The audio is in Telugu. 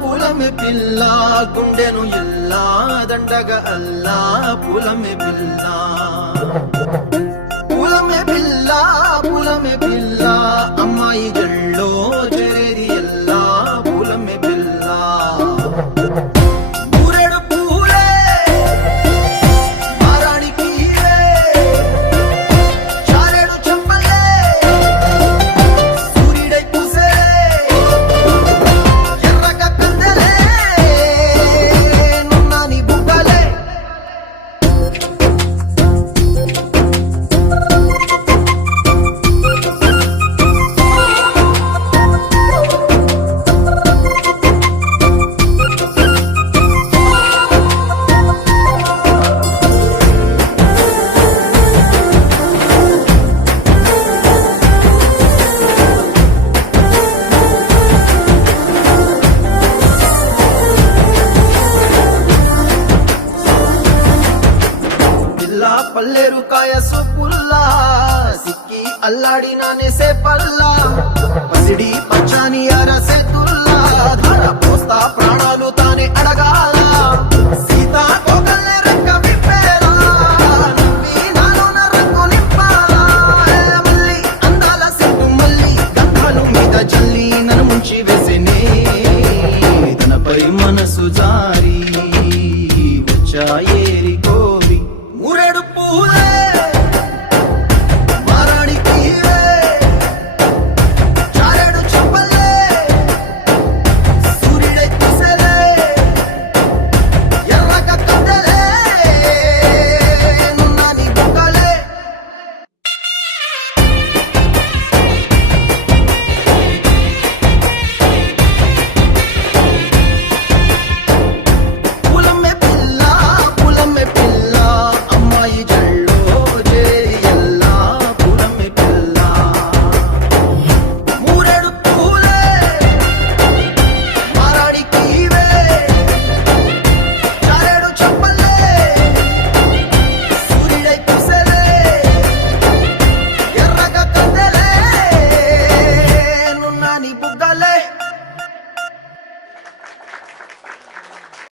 పూలమే పిల్ల గుండెను ఇల్లా దండగ అల్లా పూలమే పిల్ల పూలమే పిల్ల అమ్మాయి జల్లో చేరేది ఎల్లా పూలమే పిల్ల ఊరెడు పూలే మారాణి పీలే చారెడు చెప్పలే సూర్యుడై పూసే ఎర్రగ కందలే నున్నాని బుగ్గలే పల్లేరు కాయ సొప్పుల్లా సిక్కి అల్లాడి నానేసే పల్లా పసిడి పచ్చాని అరసే తుల్లా ధార పోస్తా ప్రాణాలు తానే అడగాల సీతా కోకల్లే రెక్క విప్పేలా నవ్వి నాలోన రంగు నింపాలా మల్లి అందాల సిగ్గు మల్లి గంధాలు మీద జల్లి నన్ను ముంచి వేసేనే తనపై మనసు జారి